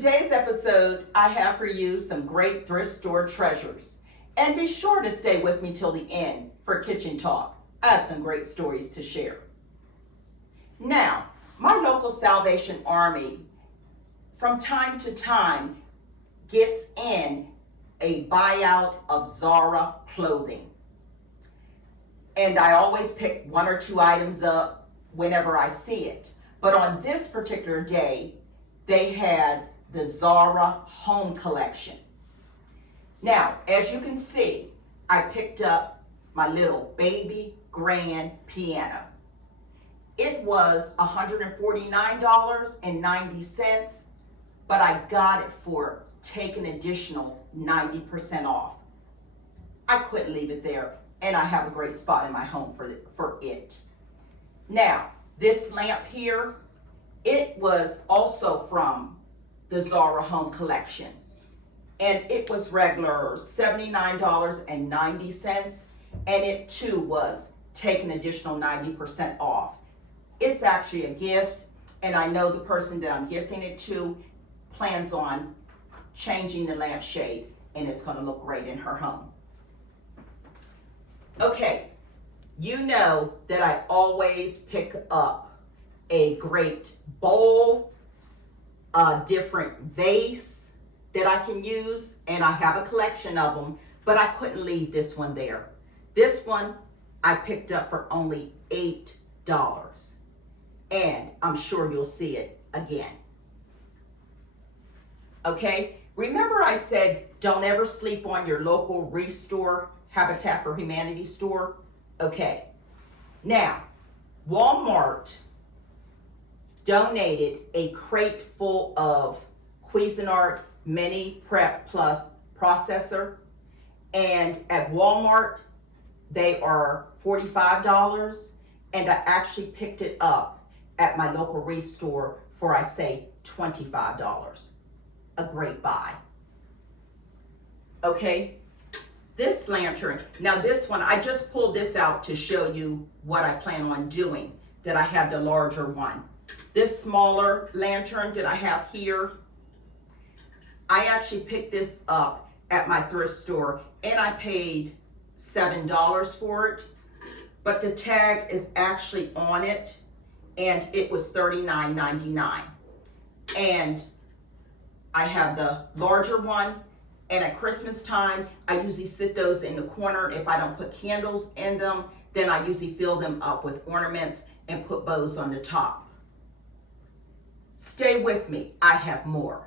today's episode, I have for you some great thrift store treasures. And be sure to stay with me till the end for Kitchen Talk. I have some great stories to share. Now, my local Salvation Army, from time to time, gets in a buyout of Zara clothing. And I always pick one or two items up whenever I see it. But on this particular day, they had the Zara home collection. Now, as you can see, I picked up my little baby grand piano. It was $149.90, but I got it for take an additional 90% off. I couldn't leave it there, and I have a great spot in my home for it. Now, this lamp here, it was also from the Zara home collection, and it was regular $79.90, and it too was take an additional 90% off. It's actually a gift, and I know the person that I'm gifting it to plans on changing the lampshade, and it's going to look great in her home. Okay, you know that I always pick up a great bowl, a different vase that I can use, and I have a collection of them, but I couldn't leave this one there. This one I picked up for only $8, and I'm sure you'll see it again. Okay, remember I said don't ever sleep on your local Restore Habitat for Humanity store? Okay, now Walmart donated a crate full of Cuisanart Mini Prep Plus processor, and at Walmart they are $45, and I actually picked it up at my local Restore for, I say, $25. A great buy. Okay, this lantern, now this one, I just pulled this out to show you what I plan on doing, that I have the larger one. This smaller lantern that I have here, I actually picked this up at my thrift store, and I paid $7 for it, but the tag is actually on it, and it was $39.99. And I have the larger one, and at Christmas time, I usually sit those in the corner. If I don't put candles in them, then I usually fill them up with ornaments and put bows on the top. Stay with me, I have more.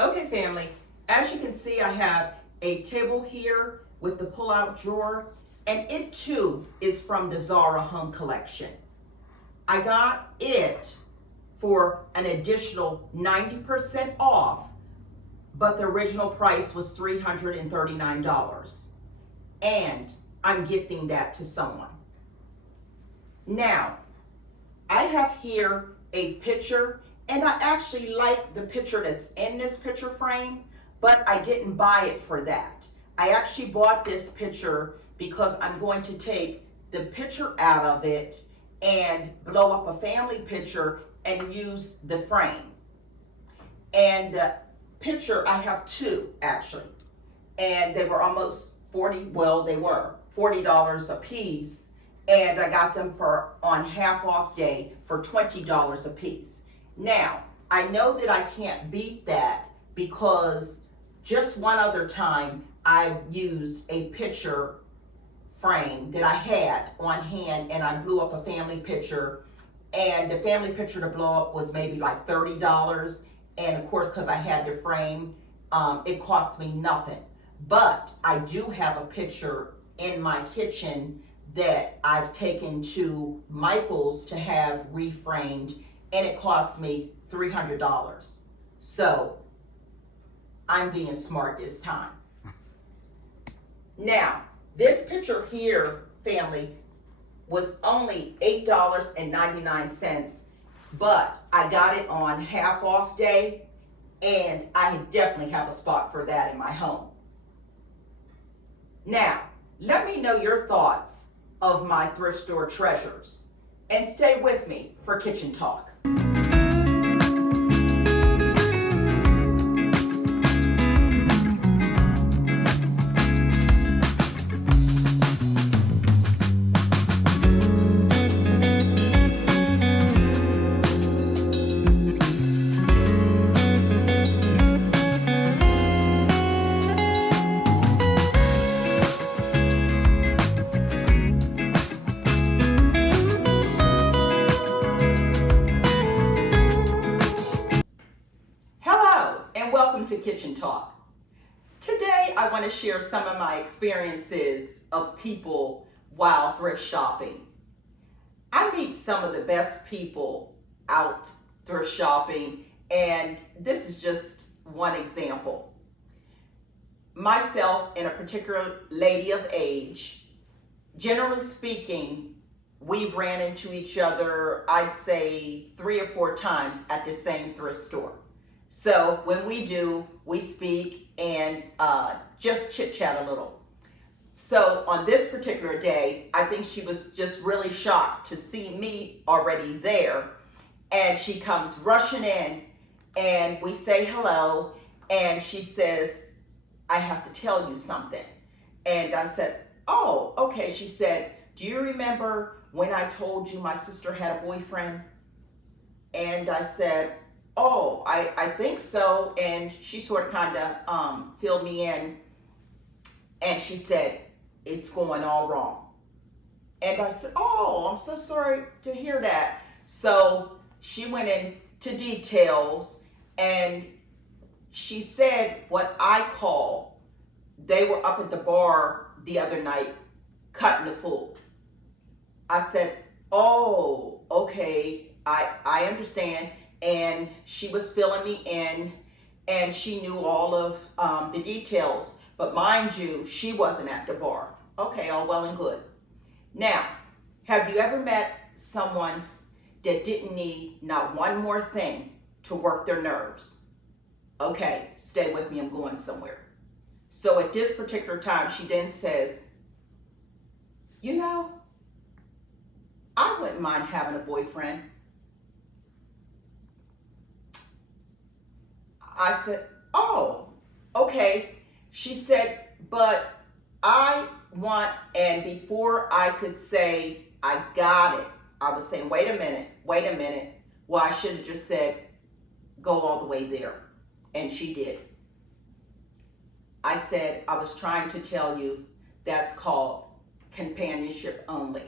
Okay, family, as you can see, I have a table here with the pull-out drawer, and it too is from the Zara home collection. I got it for an additional 90% off, but the original price was $339, and I'm gifting that to someone. Now, I have here a picture, and I actually like the picture that's in this picture frame, but I didn't buy it for that. I actually bought this picture because I'm going to take the picture out of it and blow up a family picture and use the frame. And the picture, I have two actually, and they were almost they were $40 a piece, and I got them on half off day for $20 a piece. Now, I know that I can't beat that because just one other time I used a picture frame that I had on hand, and I blew up a family picture, and the family picture to blow up was maybe like $30, and of course because I had the frame, it cost me nothing. But I do have a picture in my kitchen that I've taken to Michael's to have reframed, and it cost me $300. So I'm being smart this time. Now, this picture here, family, was only $8.99, but I got it on half off day, and I definitely have a spot for that in my home. Now, let me know your thoughts of my thrift store treasures, and stay with me for Kitchen Talk. Welcome to Kitchen Talk. Today I want to share some of my experiences of people while thrift shopping. I meet some of the best people out thrift shopping, and this is just one example. Myself and a particular lady of age, generally speaking, we've ran into each other, I'd say 3 or 4 times at the same thrift store. So when we do, we speak and just chit chat a little. So on this particular day, I think she was just really shocked to see me already there. And she comes rushing in and we say hello. And she says, I have to tell you something. And I said, oh, okay. She said, do you remember when I told you my sister had a boyfriend? And I said, oh, I think so. And she sort of kind of filled me in, and she said, it's going all wrong. And I said, oh, I'm so sorry to hear that. So she went into details, and she said what I call, they were up at the bar the other night cutting the fool. I said, oh, okay, I understand. And she was filling me in, and she knew all of the details. But mind you, she wasn't at the bar. Okay, all well and good. Now, have you ever met someone that didn't need not one more thing to work their nerves? Okay, stay with me, I'm going somewhere. So at this particular time, she then says, you know, I wouldn't mind having a boyfriend. I said, oh, okay. She said, but I want, and before I could say, I got it, I was saying, wait a minute. Well, I should have just said, go all the way there. And she did. I said, I was trying to tell you that's called companionship only.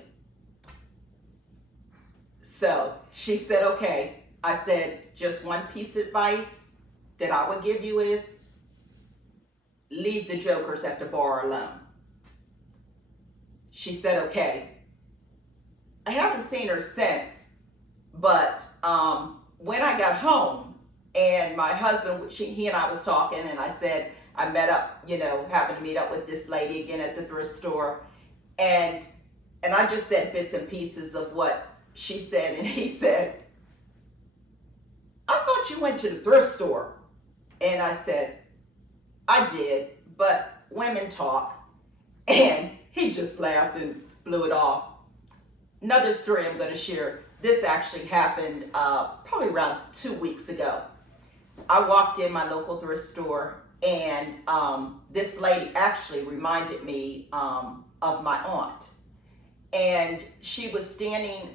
So she said, okay. I said, just one piece of advice that I would give you is leave the jokers at the bar alone. She said, okay. I haven't seen her since, but when I got home and my husband, he and I was talking, and I said, I met up, happened to meet up with this lady again at the thrift store. And I just said bits and pieces of what she said, and he said, I thought you went to the thrift store. And I said, I did, but women talk. And he just laughed and blew it off. Another story I'm going to share. This actually happened probably around 2 weeks ago. I walked in my local thrift store, and this lady actually reminded me of my aunt. And she was standing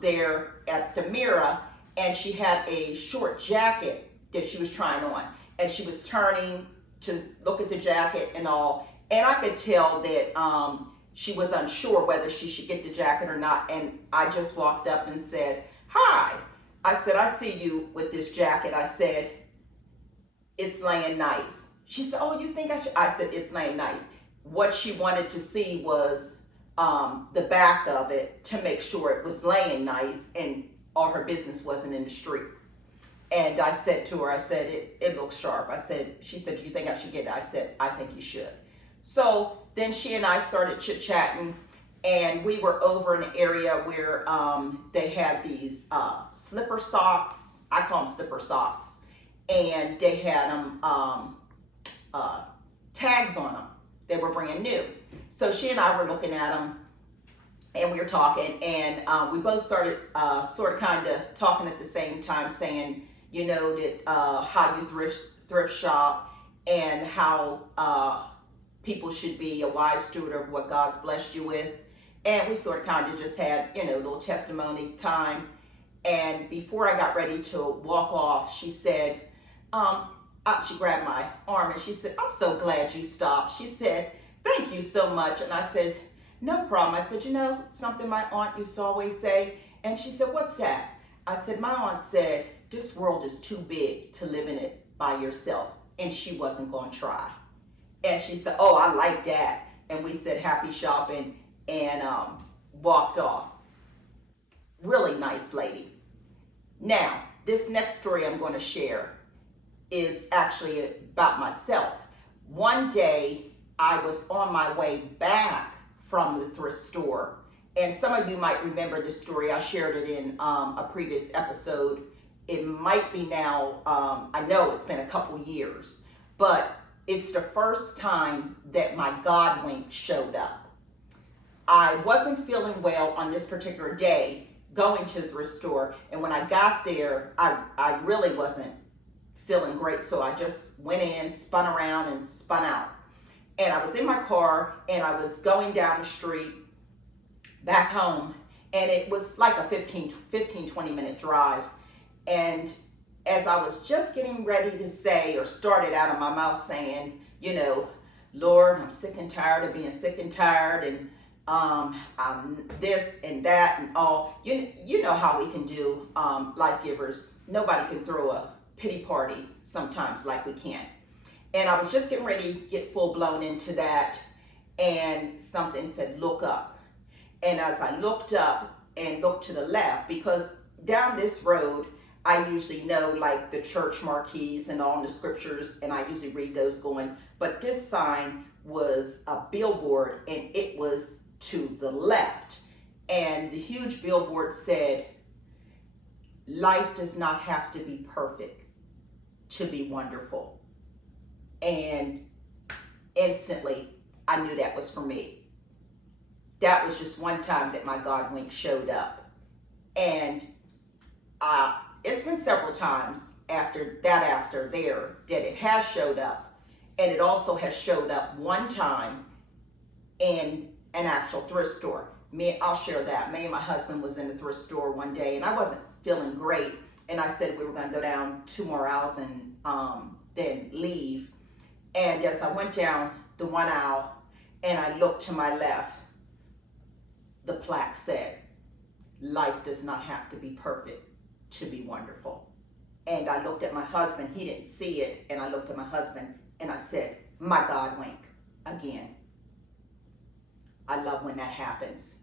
there at the mirror, and she had a short jacket that she was trying on. And she was turning to look at the jacket and all. And I could tell that she was unsure whether she should get the jacket or not. And I just walked up and said, hi. I said, I see you with this jacket. I said, it's laying nice. She said, oh, you think I should? I said, it's laying nice. what she wanted to see was the back of it to make sure it was laying nice and all her business wasn't in the street. And I said to her, I said, it looks sharp. She said, do you think I should get it? I said, I think you should. So then she and I started chit-chatting, and we were over in an area where they had these slipper socks. I call them slipper socks. And they had them tags on them. They were brand new. So she and I were looking at them, and we were talking, and we both started sort of kind of talking at the same time, saying, you know, that how you thrift shop and how people should be a wise steward of what God's blessed you with. And we sort of kind of just had, you know, a little testimony time. And before I got ready to walk off, she said, she grabbed my arm and she said, I'm so glad you stopped. She said, thank you so much. And I said, no problem. I said, you know, something my aunt used to always say. And she said, what's that? I said, my aunt said, this world is too big to live in it by yourself. And she wasn't going to try. And she said, oh, I like that. And we said, happy shopping, and walked off. Really nice lady. Now, this next story I'm going to share is actually about myself. One day, I was on my way back from the thrift store. And some of you might remember this story. I shared it in a previous episode. It might be now, I know it's been a couple years, but it's the first time that my God wink showed up. I wasn't feeling well on this particular day going to the thrift store. And when I got there, I really wasn't feeling great. So I just went in, spun around, and spun out. And I was in my car, and I was going down the street back home. And it was like a 20 minute drive. And as I was just getting ready to say, or started out of my mouth saying, you know, Lord, I'm sick and tired of being sick and tired, and I'm this and that and all. You know how we can do, life givers. Nobody can throw a pity party sometimes like we can. And I was just getting ready to get full blown into that, and something said, look up. And as I looked up and looked to the left, because down this road, I usually know like the church marquees and all the scriptures, and I usually read those going, but this sign was a billboard, and it was to the left. And the huge billboard said, life does not have to be perfect to be wonderful. And instantly, I knew that was for me. That was just one time that my God wink showed up. And it's been several times after there that it has showed up. And it also has showed up one time in an actual thrift store. I'll share that. Me and my husband was in the thrift store one day, and I wasn't feeling great. And I said we were going to go down 2 more aisles and then leave. And as I went down the one aisle and I looked to my left, the plaque said, life does not have to be perfect to be wonderful. And I looked at my husband. He didn't see it. And I looked at my husband and I said, my God wink again. I love when that happens.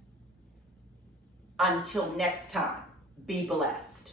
Until next time, be blessed.